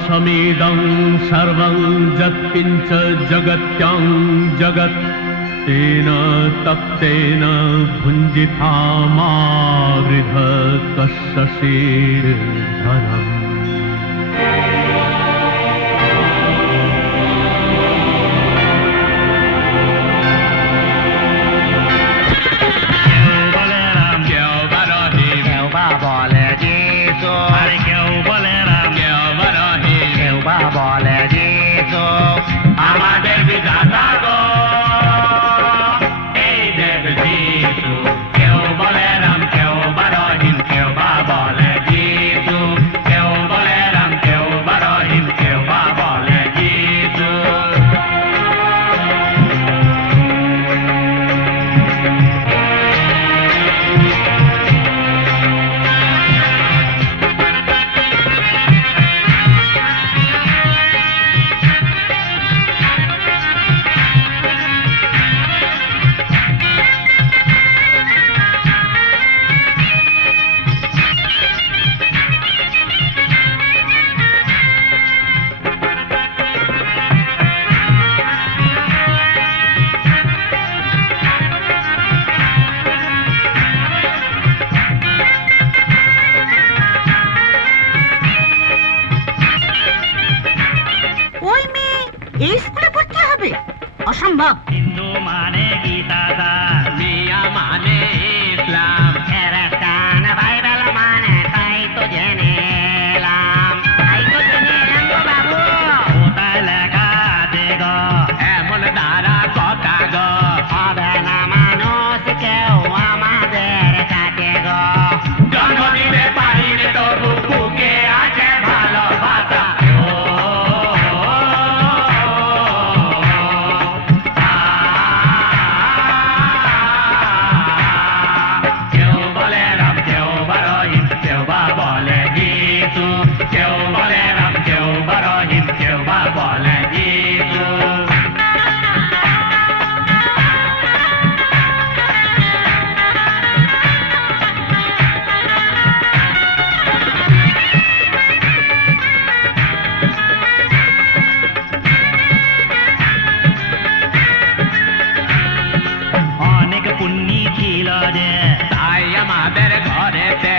तत्समीदं सर्वं यत्किञ्च जगत्यां जगत् तेन तप्तेन भुञ्जिता मा गृह कस्यचिद्धनम्। আমাদের বিধাতা গো এই দেব যিশু, কেউ বলে রাম, কেউ বা রহিম, কেউ বা বলে যিশু, কেউ বলে রাম, কেউ বা রহিম, কেউ বা বলে যিশু। এই স্কুলে পড়তে হবে? অসম্ভব। হিন্দু মানে গীতা, মিয়া মানে ইসলাম, খ্রিস্টান বাইবেল মানে, তাই তো জেনে এলাম, তাই তো জেনে এলাম গো বাবু। কোথায় লেখা আছে গো এমন দ্বারা কথা গো, হবে না মানুষ কেউ আমাদের কাছে গো। জন্ম দিতে পারি রে তবু বুকে আছে ভালোবাসা। অনেক পুণ্যি ছিল যে, তাই আমাদের ঘরেতে